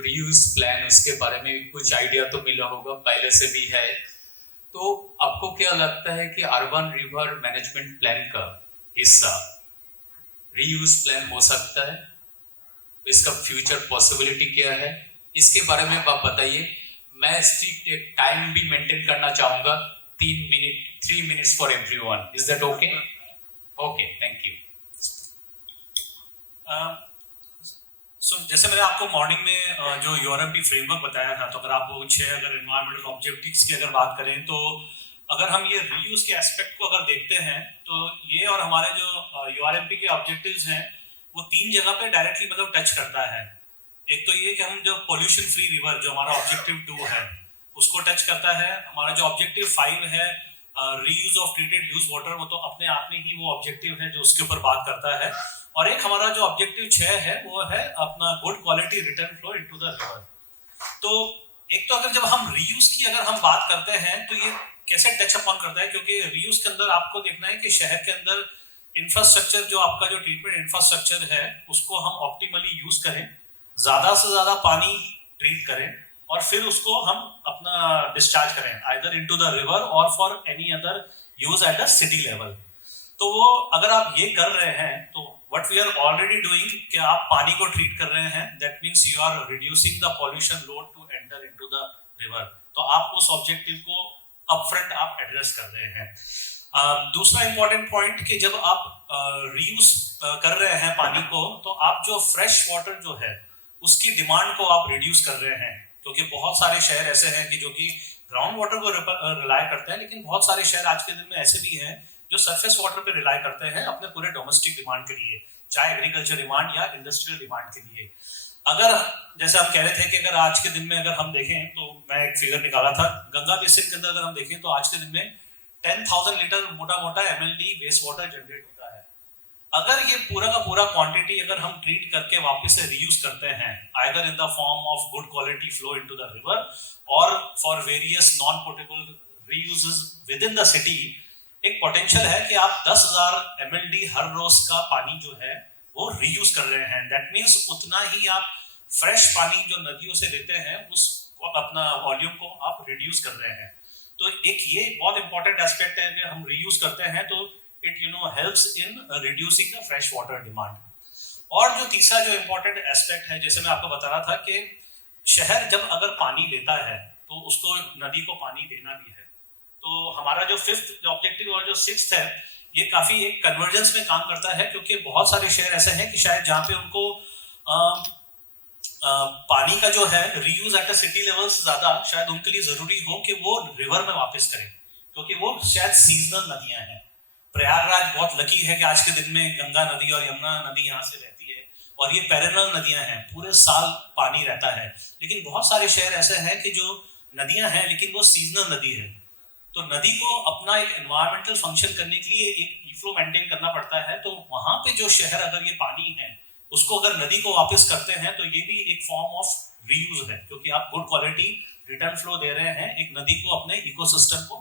Reuse plan, उसके बारे में कुछ आइडिया तो मिला होगा, पहले से भी है। तो आपको क्या लगता है कि अर्बन रिवर मैनेजमेंट प्लान का हिस्सा रीयूज प्लान हो सकता है? इसका फ्यूचर पॉसिबिलिटी क्या है, इसके बारे में आप बताइए। मैं स्ट्रिक्ट टाइम भी मेंटेन करना चाहूंगा, 3 minute, 3 minutes for everyone. Is that okay? Okay, thank you. जैसे मैंने आपको मॉर्निंग में जो यूआरएमपी फ्रेमवर्क बताया था, तो अगर आप वो 6 अगर एनवायरमेंटल ऑब्जेक्टिव्स की अगर बात करें, तो अगर हम ये रीयूज के एस्पेक्ट को अगर देखते हैं, तो ये और हमारे जो यूआरएमपी के ऑब्जेक्टिव्स हैं वो 3 जगह पे डायरेक्टली मतलब टच करता है। एक तो ये कि हम जो पोल्यूशन फ्री रिवर, जो हमारा ऑब्जेक्टिव 2 है, उसको टच करता है। हमारा जो ऑब्जेक्टिव 5 है reuse of treated use water, वो तो अपने आप में ही वो ऑब्जेक्टिव है जो उसके ऊपर बात करता है। और एक हमारा जो ऑब्जेक्टिव 6 है वो है अपना good quality return flow into the river. तो एक तो अगर जब हम रीयूज की अगर हम बात करते हैं तो ये कैसे टच अपॉन करता है, क्योंकि रीयूज के अंदर आपको देखना है कि शहर के अंदर इंफ्रास्ट्रक्चर, जो आपका जो ट्रीटमेंट इंफ्रास्ट्रक्चर है, उसको हम ऑप्टिमली यूज करें, ज्यादा से ज्यादा पानी ट्रीट करें और फिर उसको हम अपना डिस्चार्ज करें आइदर इनटू द रिवर और for any other use at a city level. तो वो अगर आप ये कर रहे हैं तो what we are already doing कि आप पानी को ट्रीट कर रहे हैं, that means you are reducing the pollution load to enter into the river. तो आप उस ऑब्जेक्टिव को अपफ्रंट आप एड्रेस कर रहे हैं। दूसरा इंपॉर्टेंट पॉइंट कि जब आप रीयूज कर रहे हैं पानी को, तो आप जो फ्रेश वाटर जो है उसकी डिमांड को आप रिड्यूस कर रहे हैं, क्योंकि बहुत सारे शहर ऐसे हैं कि जो कि ग्राउंड वाटर को रिलाय करते हैं, लेकिन बहुत सारे शहर आज के दिन में ऐसे भी हैं जो सरफेस वाटर पे रिलाय करते हैं अपने पूरे डोमेस्टिक डिमांड के लिए, चाहे एग्रीकल्चर डिमांड या इंडस्ट्रियल डिमांड के लिए। अगर जैसे हम कह रहे थे कि अगर आज के दिन में अगर हम देखें, तो मैं एक फिगर निकाला था, गंगा बेसिन के अंदर अगर हम देखें तो आज के दिन में 10,000 लीटर मोटा मोटा एमएलडी वेस्ट वाटर जनरेट होता है। अगर ये पूरा का पूरा क्वांटिटी अगर हम ट्रीट करके वापस से रीयूज करते हैं either in the form of good quality flow into the river और for various non portable reuses within the city, एक पोटेंशियल है कि आप 10,000 mld हर रोज का पानी जो है वो रीयूज कर रहे हैं। दैट मींस उतना ही आप फ्रेश पानी जो नदियों से लेते हैं उसको अपना वॉल्यूम को आप रिड्यूस कर रहे हैं। तो एक ये बहुत इंपॉर्टेंट एस्पेक्ट है कि हम रीयूज करते हैं तो it helps in reducing the fresh water demand. और जो तीसरा जो इंपॉर्टेंट एस्पेक्ट है, जैसे मैं आपको बता रहा था कि शहर जब अगर पानी लेता है तो उसको नदी को पानी देना भी है। तो हमारा जो 5th ऑब्जेक्टिव और जो 6th है, ये काफी एक कन्वर्जेंस में काम करता है, क्योंकि बहुत सारे शहर ऐसे हैं कि शायद जहाँ पे उनको पानी का जो है reuse eight a city level से ज्यादा शायद उनके लिए जरूरी हो कि वो रिवर में वापस करें, क्योंकि वो शायद सीजनल नदियां हैं। प्रयागराज बहुत लकी है कि आज के दिन में गंगा नदी और यमुना नदी यहाँ से रहती है और ये पेरेनल नदियां हैं, पूरे साल पानी रहता है। लेकिन बहुत सारे शहर ऐसे हैं कि जो नदियां हैं लेकिन वो सीजनल नदी है। तो नदी को अपना एक एनवायरमेंटल फंक्शन करने के लिए एक फ्लो मेंटेन करना पड़ता है। तो वहां पे जो शहर अगर ये पानी है उसको अगर नदी को वापस करते हैं तो ये भी एक फॉर्म ऑफ रीयूज है, क्योंकि आप गुड क्वालिटी रिटर्न फ्लो दे रहे हैं एक नदी को अपने इकोसिस्टम को